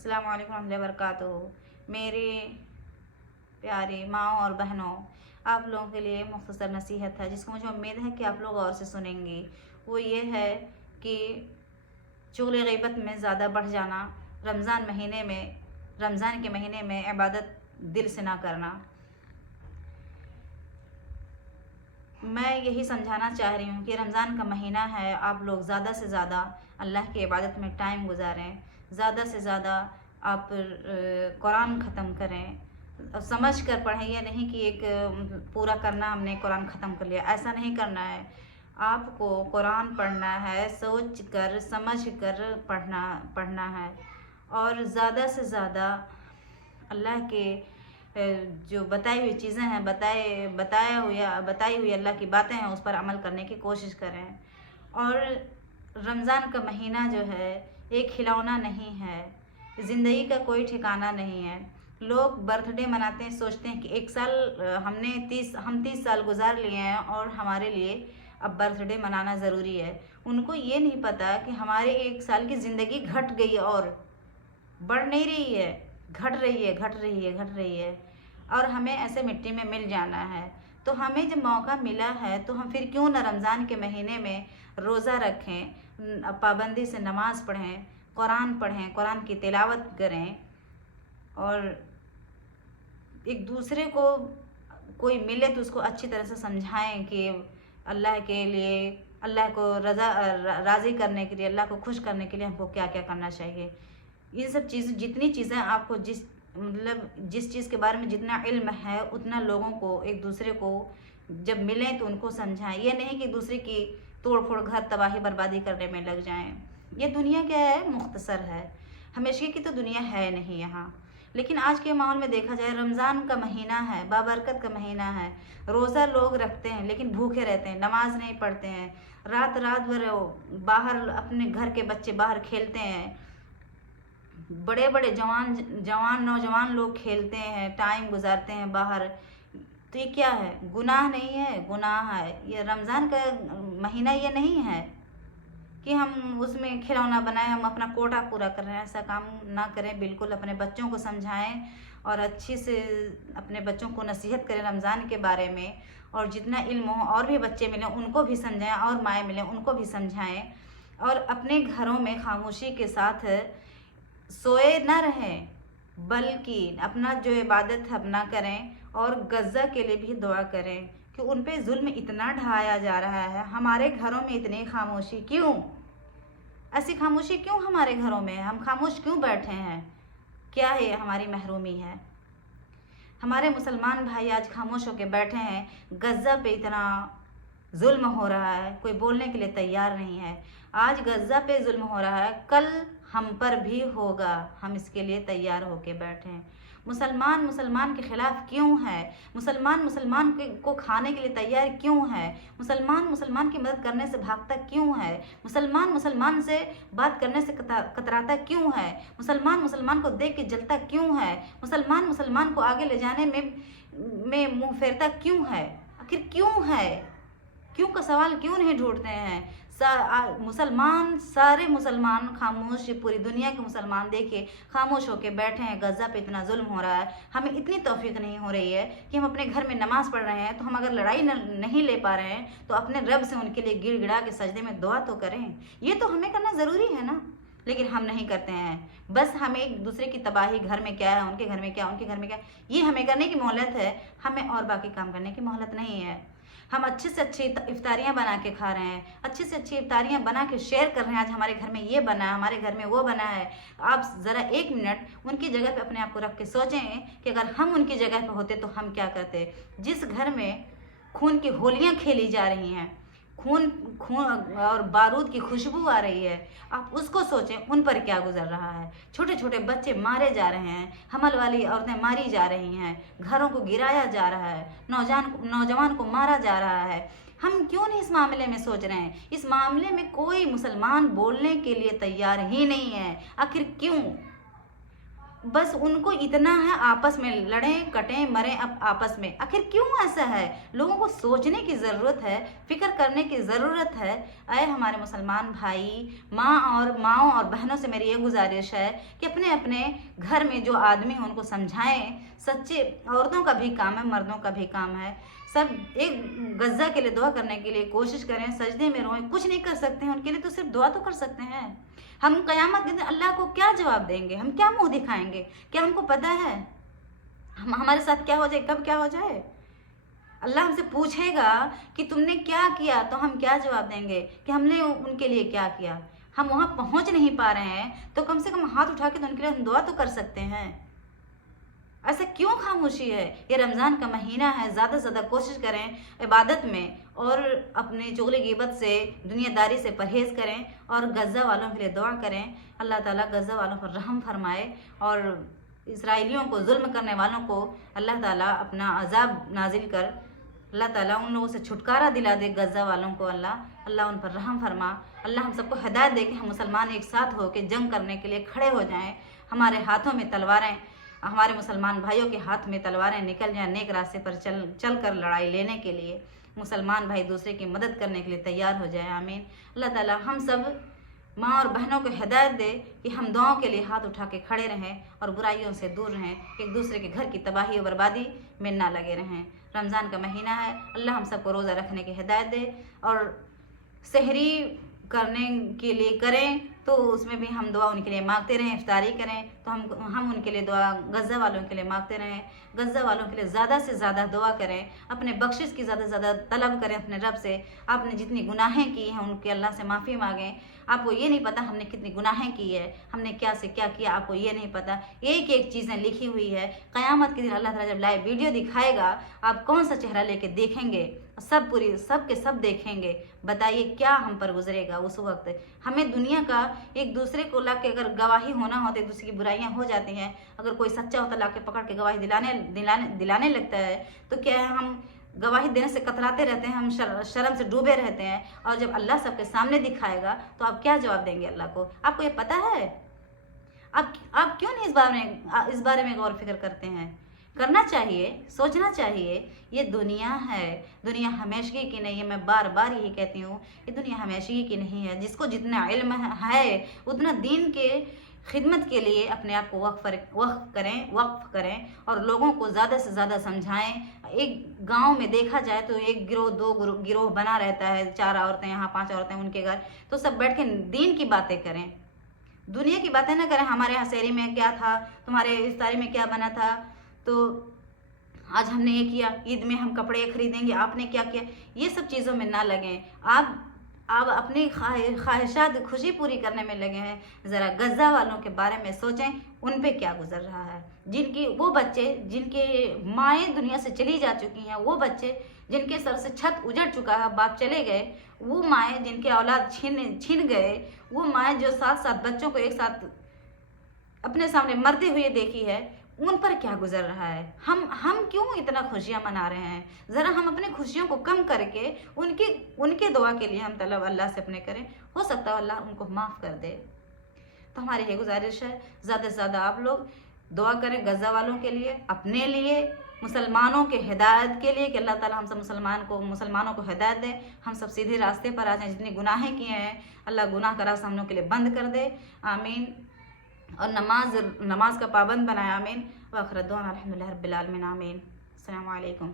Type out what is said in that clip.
अस्सलाम वालेकुम रहमतुल्लाहि व बरकातुहू। मेरे प्यारे माँ और बहनों, आप लोगों के लिए मुख्तसर नसीहत है जिसको मुझे उम्मीद है कि आप लोग और से सुनेंगे। वो ये है कि चुगली ग़ीबत में ज़्यादा बढ़ जाना, रमज़ान के महीने में इबादत दिल से ना करना। मैं यही समझाना चाह रही हूँ कि रमज़ान का महीना है, आप लोग ज़्यादा से ज़्यादा अल्लाह की इबादत में टाइम गुजारें, ज़्यादा से ज़्यादा आप कुरान ख़त्म करें, समझ कर पढ़ें। यह नहीं कि एक पूरा करना हमने कुरान ख़त्म कर लिया, ऐसा नहीं करना है। आपको कुरान पढ़ना है, सोच कर समझ कर पढ़ना है और ज़्यादा से ज़्यादा अल्लाह के जो बताई हुई चीज़ें हैं, बताई हुई अल्लाह की बातें हैं, उस पर अमल करने की कोशिश करें। और रमज़ान का महीना जो है एक खिलौना नहीं है, ज़िंदगी का कोई ठिकाना नहीं है। लोग बर्थडे मनाते हैं, सोचते हैं कि एक साल हम 30 साल गुजार लिए हैं और हमारे लिए अब बर्थडे मनाना ज़रूरी है। उनको ये नहीं पता कि हमारे एक साल की ज़िंदगी घट गई और बढ़ नहीं रही है, घट रही है और हमें ऐसे मिट्टी में मिल जाना है। तो हमें जब मौका मिला है तो हम फिर क्यों न रमज़ान के महीने में रोज़ा रखें, पाबंदी से नमाज़ पढ़ें, कुरान पढ़ें, कुरान की तिलावत करें और एक दूसरे को कोई मिले तो उसको अच्छी तरह से समझाएं कि अल्लाह के लिए, अल्लाह को राज़ी करने के लिए, अल्लाह को खुश करने के लिए हमको क्या क्या करना चाहिए। ये सब चीज़, जितनी चीज़ें आपको जिस चीज़ के बारे में जितना इल्म है उतना लोगों को, एक दूसरे को जब मिलें तो उनको समझाएं। ये नहीं कि दूसरे की तोड़ फोड़, घर तबाही बर्बादी करने में लग जाएं। ये दुनिया क्या है, मुख्तसर है, हमेशा की तो दुनिया है नहीं यहाँ। लेकिन आज के माहौल में देखा जाए, रमज़ान का महीना है, बाबरकत का महीना है, रोज़ा लोग रखते हैं लेकिन भूखे रहते हैं, नमाज नहीं पढ़ते हैं, रात भर बाहर, अपने घर के बच्चे बाहर खेलते हैं, बड़े बड़े जवान नौजवान लोग खेलते हैं, टाइम गुजारते हैं बाहर। तो ये क्या है, गुनाह नहीं है? गुनाह है। ये रमज़ान का महीना ये नहीं है कि हम उसमें खिलौना बनाएं, हम अपना कोटा पूरा कर रहे हैं। ऐसा काम ना करें बिल्कुल। अपने बच्चों को समझाएं और अच्छी से अपने बच्चों को नसीहत करें रमज़ान के बारे में। और जितना इल्म हो और भी बच्चे मिलें उनको भी समझाएं, और माएँ मिलें उनको भी समझाएं। और अपने घरों में खामोशी के साथ सोए ना रहें, बल्कि अपना जो इबादत है अपना करें। और गज़ा के लिए भी दुआ करें कि उन पे जुल्म इतना ढाया जा रहा है। हमारे घरों में इतनी खामोशी क्यों? ऐसी खामोशी क्यों हमारे घरों में? हम खामोश क्यों बैठे हैं? क्या है, हमारी महरूमी है? हमारे मुसलमान भाई आज खामोश होकर बैठे हैं। गज़ा पे इतना जुल्म हो रहा है, कोई बोलने के लिए तैयार नहीं है। आज गज़ा पे जुल्म हो रहा है, कल हम पर भी होगा, हम इसके लिए तैयार होके बैठे हैं। मुसलमान के ख़िलाफ़ क्यों है? मुसलमान को खाने के लिए तैयार क्यों है? मुसलमान की मदद करने से भागता क्यों है? मुसलमान से बात करने से कतराता क्यों है? मुसलमान को देख के जलता क्यों है? मुसलमान को आगे ले जाने में मुँह फेरता क्यों है? आखिर क्यों है? क्यों का सवाल क्यों नहीं ढूंढते हैं? सारे मुसलमान खामोश, पूरी दुनिया के मुसलमान देखिए खामोश होकर बैठे हैं। गज़ा पे इतना जुल्म हो रहा है, हमें इतनी तौफीक नहीं हो रही है कि हम अपने घर में नमाज़ पढ़ रहे हैं तो हम अगर लड़ाई नहीं ले पा रहे हैं तो अपने रब से उनके लिए गिड़गिड़ा के सजदे में दुआ तो करें। ये तो हमें करना ज़रूरी है ना, लेकिन हम नहीं करते हैं। बस हमें एक दूसरे की तबाही, घर में क्या है, उनके घर में क्या, उनके घर में क्या, ये हमें करने की मोहलत है, हमें और बाकी काम करने की मोहलत नहीं है। हम अच्छे से अच्छी इफ्तारियाँ बना के खा रहे हैं, अच्छी से अच्छी इफ्तारियाँ बना के शेयर कर रहे हैं। आज हमारे घर में ये बना है, हमारे घर में वो बना है। आप ज़रा 1 मिनट उनकी जगह पे अपने आप को रख के सोचें कि अगर हम उनकी जगह पे होते तो हम क्या करते। जिस घर में खून की होलियाँ खेली जा रही हैं, खून और बारूद की खुशबू आ रही है, आप उसको सोचें उन पर क्या गुजर रहा है। छोटे छोटे बच्चे मारे जा रहे हैं, हमल वाली औरतें मारी जा रही हैं, घरों को गिराया जा रहा है, नौजवान को मारा जा रहा है। हम क्यों नहीं इस मामले में सोच रहे हैं? इस मामले में कोई मुसलमान बोलने के लिए तैयार ही नहीं है। आखिर क्यों? बस उनको इतना है आपस में लड़ें कटें मरें अब आपस में। आखिर क्यों ऐसा है? लोगों को सोचने की ज़रूरत है, फिक्र करने की ज़रूरत है। अरे हमारे मुसलमान भाई, माँओं और बहनों से मेरी ये गुजारिश है कि अपने अपने घर में जो आदमी हैं उनको समझाएं। सच्चे औरतों का भी काम है, मर्दों का भी काम है। सब एक गज़ा के लिए दुआ करने के लिए कोशिश करें, सजदे में रोएं। कुछ नहीं कर सकते हैं उनके लिए तो सिर्फ दुआ तो कर सकते हैं। हम क़यामत के दिन अल्लाह को क्या जवाब देंगे? हम क्या मुंह दिखाएंगे? क्या हमको पता है हमारे साथ क्या हो जाए, कब क्या हो जाए? अल्लाह हमसे पूछेगा कि तुमने क्या किया, तो हम क्या जवाब देंगे कि हमने उनके लिए क्या किया? हम वहाँ पहुँच नहीं पा रहे हैं तो कम से कम हाथ उठा के तो उनके लिए हम दुआ तो कर सकते हैं। ऐसा क्यों खामोशी है? ये रमज़ान का महीना है, ज़्यादा से ज़्यादा कोशिश करें इबादत में और अपने चुगली गिबत से, दुनियादारी से परहेज़ करें और गज़ा वालों के लिए दुआ करें। अल्लाह ताला गज़ा वालों पर रहम फरमाए और इसराइलियों को, जुल्म करने वालों को अल्लाह ताला अपना अज़ाब नाजिल कर अल्लाह ताला उन लोगों से छुटकारा दिला दे। गज़ा वालों को अल्लाह उन पर रहम फरमा। अल्लाह हम सबको हिदायत दे कि हम मुसलमान एक साथ हो के जंग करने के लिए खड़े हो जाएं। हमारे हाथों में तलवारें, हमारे मुसलमान भाइयों के हाथ में तलवारें निकल जाएं, नेक रास्ते पर चल कर लड़ाई लेने के लिए। मुसलमान भाई दूसरे की मदद करने के लिए तैयार हो जाए। आमीन। अल्लाह ताला हम सब माँ और बहनों को हिदायत दे कि हम दुआओं के लिए हाथ उठा के खड़े रहें और बुराइयों से दूर रहें, एक दूसरे के घर की तबाही और बर्बादी में ना लगे रहें। रमज़ान का महीना है, अल्लाह हम सबको रोज़ा रखने की हिदायत दे और सहरी करने के लिए करें तो उसमें भी हम दुआ उनके लिए मांगते रहें। इफ्तारी करें तो हम उनके लिए दुआ गज़ा वालों के लिए मांगते रहें। गज़ा वालों के लिए ज़्यादा से ज़्यादा दुआ करें, अपने बख्शिश की ज़्यादा से ज़्यादा तलब करें अपने रब से। आपने जितनी गुनाहें की हैं उनके अल्लाह से माफ़ी मांगें। आपको ये नहीं पता हमने कितनी गुनाहें की है, हमने क्या से क्या किया, आपको ये नहीं पता। एक एक चीज़ें लिखी हुई है। क़यामत के दिन अल्लाह ताला जब लाइव वीडियो दिखाएगा, आप कौन सा चेहरा लेके देखेंगे? सब के सब देखेंगे। बताइए क्या हम पर गुजरेगा उस वक्त? हमें दुनिया का एक दूसरे को ला के अगर गवाही होना हो तो एक दूसरे की बुराइयां हो जाती हैं। अगर कोई सच्चा होता ला के पकड़ के गवाही दिलाने लगता है तो क्या है, हम गवाही देने से कतराते रहते हैं, हम शर्म से डूबे रहते हैं। और जब अल्लाह सबके सामने दिखाएगा तो आप क्या जवाब देंगे अल्लाह को? आपको ये पता है? आप क्यों नहीं इस बारे में गौर फिक्र करते हैं? करना चाहिए, सोचना चाहिए। ये दुनिया है, दुनिया हमेशगी की नहीं है। मैं बार बार यही कहती हूँ, ये दुनिया हमेशगी की नहीं है। जिसको जितना इल्म है उतना दीन के खिदमत के लिए अपने आप को वक्फ करें और लोगों को ज़्यादा से ज़्यादा समझाएं। एक गांव में देखा जाए तो एक गिरोह, दो गिरोह बना रहता है, 4 औरतें यहाँ, 5 औरतें उनके घर, तो सब बैठ के दीन की बातें करें, दुनिया की बातें ना करें। हमारे यहाँ शहरी में क्या था, तुम्हारे इफ्तारी में क्या बना था, तो आज हमने ये किया, ईद में हम कपड़े खरीदेंगे, आपने क्या किया। ये सब चीज़ों में ना लगें। आप अपनी ख्वाहिशात खुशी पूरी करने में लगे हैं। ज़रा गज़ा वालों के बारे में सोचें, उन पे क्या गुजर रहा है। वो बच्चे जिनके माएँ दुनिया से चली जा चुकी हैं, वो बच्चे जिनके सर से छत उजड़ चुका है, बाप चले गए, वो माएँ जिनके औलाद छिन गए, वो माएँ जो 7 बच्चों को एक साथ अपने सामने मरते हुए देखी है, उन पर क्या गुजर रहा है। हम क्यों इतना खुशियाँ मना रहे हैं? ज़रा हम अपनी खुशियों को कम करके उनके दुआ के लिए हम तलब अल्लाह से अपने करें। हो सकता है अल्लाह उनको माफ़ कर दे। तो हमारी ये गुजारिश है, ज़्यादा से ज़्यादा आप लोग दुआ करें गज़ा वालों के लिए, अपने लिए, मुसलमानों के हिदायत के लिए कि अल्लाह ताला हम सब मुसलमानों को हिदायत दे, हम सब सीधे रास्ते पर आ जाएं। जितनी गुनाहें किए हैं अल्लाह गुनाह का रास्ता हम लोग के लिए बंद कर दे। आमीन। और नमाज का पाबंद बनाया। आमीन। व आखिर दुआ अल्हम्दुलिल्लाहि रब्बिल आलमीन। आमीन। अस्सलामु अलैकुम।